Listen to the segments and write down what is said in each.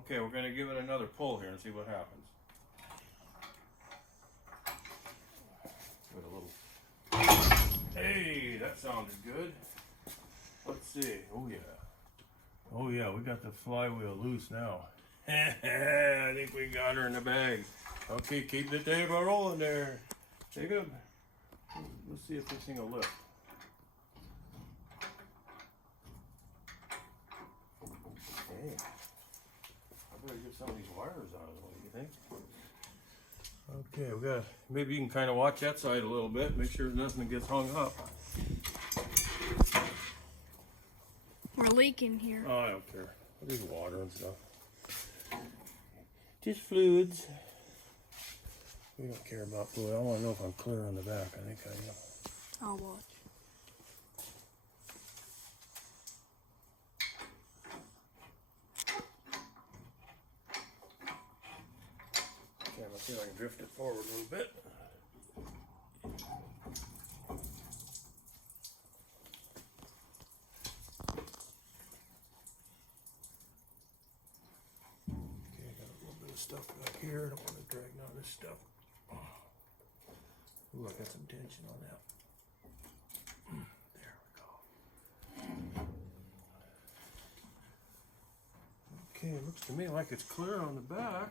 Okay, we're going to give it another pull here and see what happens. Give it a little. Hey, that sounded good. Let's see. Oh yeah. Oh yeah, we got the flywheel loose now. I think we got her in the bag. Okay, keep the table rolling there. Jacob, let's see if this thing will lift. Okay. I better get some of these wires out of the way, you think? Okay, we got. Maybe you can kind of watch that side a little bit. Make sure nothing gets hung up. We're leaking here. Oh, I don't care. There's water and stuff. Just fluids. We don't care about fluid. I want to know if I'm clear on the back. I think I am. I'll watch. Okay, let's see if I can drift it forward a little bit. Stuff back here. I don't want to drag down this stuff. Ooh, I got some tension on that. There we go. Okay, it looks to me like it's clear on the back.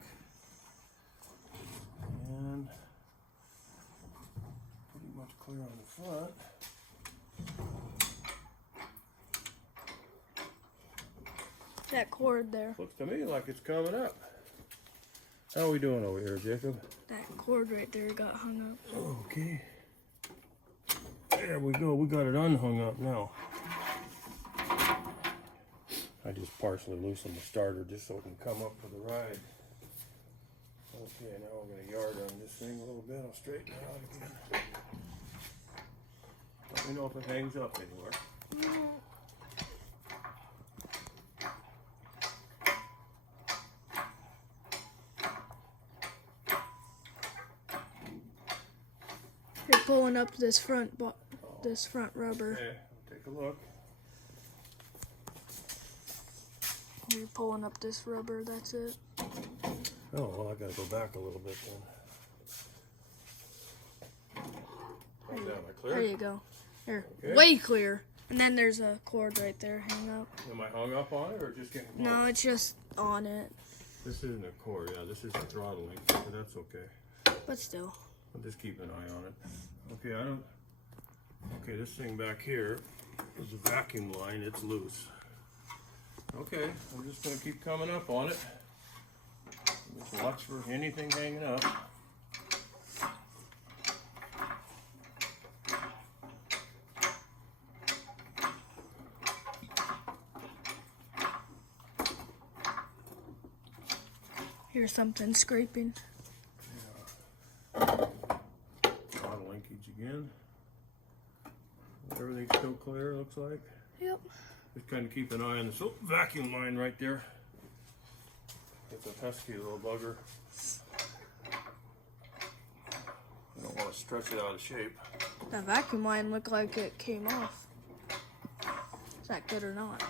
And pretty much clear on the front. That cord there. Looks to me like it's coming up. How are we doing over here, Jacob? That cord right there got hung up. Okay. There we go. We got it unhung up now. I just partially loosened the starter just so it can come up for the ride. Okay, now we're going to yard on this thing a little bit. I'll straighten it out again. Let me know if it hangs up anywhere. You're pulling up this front rubber. Okay, take a look. You're pulling up this rubber, that's it. Oh, well, I gotta go back a little bit then. How's that? Am I clear? There you go. Here, Okay. way clear. And then there's a cord right there hanging up. Am I hung up on it or just getting close? No, it's just on it. This isn't a cord, yeah, this is a throttle link, but that's okay. But still. I'll just keep an eye on it. Okay, okay, this thing back here is a vacuum line, it's loose. Okay, I'm just gonna keep coming up on it. Just watch for anything hanging up. Here's something scraping. Throttle linkage again. Everything's still clear, looks like. Yep. Just kind of keep an eye on this vacuum line right there. It's a pesky little bugger. I don't want to stretch it out of shape. That vacuum line looked like it came off. Is that good or not?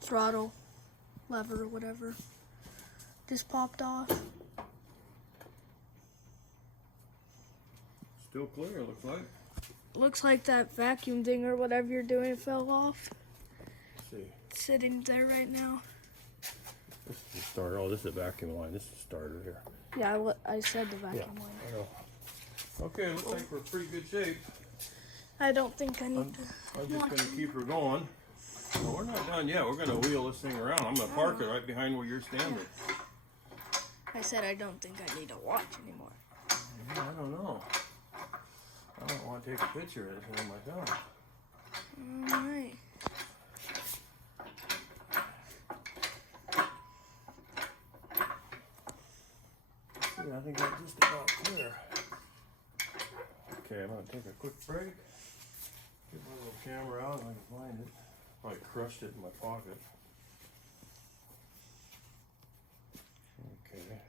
Throttle, lever, whatever. Just popped off. Still clear, looks like. Looks like that vacuum thing or whatever you're doing fell off. Let's see. It's sitting there right now. This is the starter. Oh, this is a vacuum line. This is the starter here. Yeah, I said the vacuum line. I know. Okay, looks like we're in pretty good shape. I don't think I need to. I'm just going to keep her going. Well, we're not done yet. We're going to wheel this thing around. I'm going to park it right behind where you're standing. I said I don't think I need to watch anymore. Yeah, I don't know. I don't want to take a picture of anything myself. Alright. Yeah, I think that's just about clear. Okay, I'm going to take a quick break. Get my little camera out if I can find it. Probably crushed it in my pocket. Okay.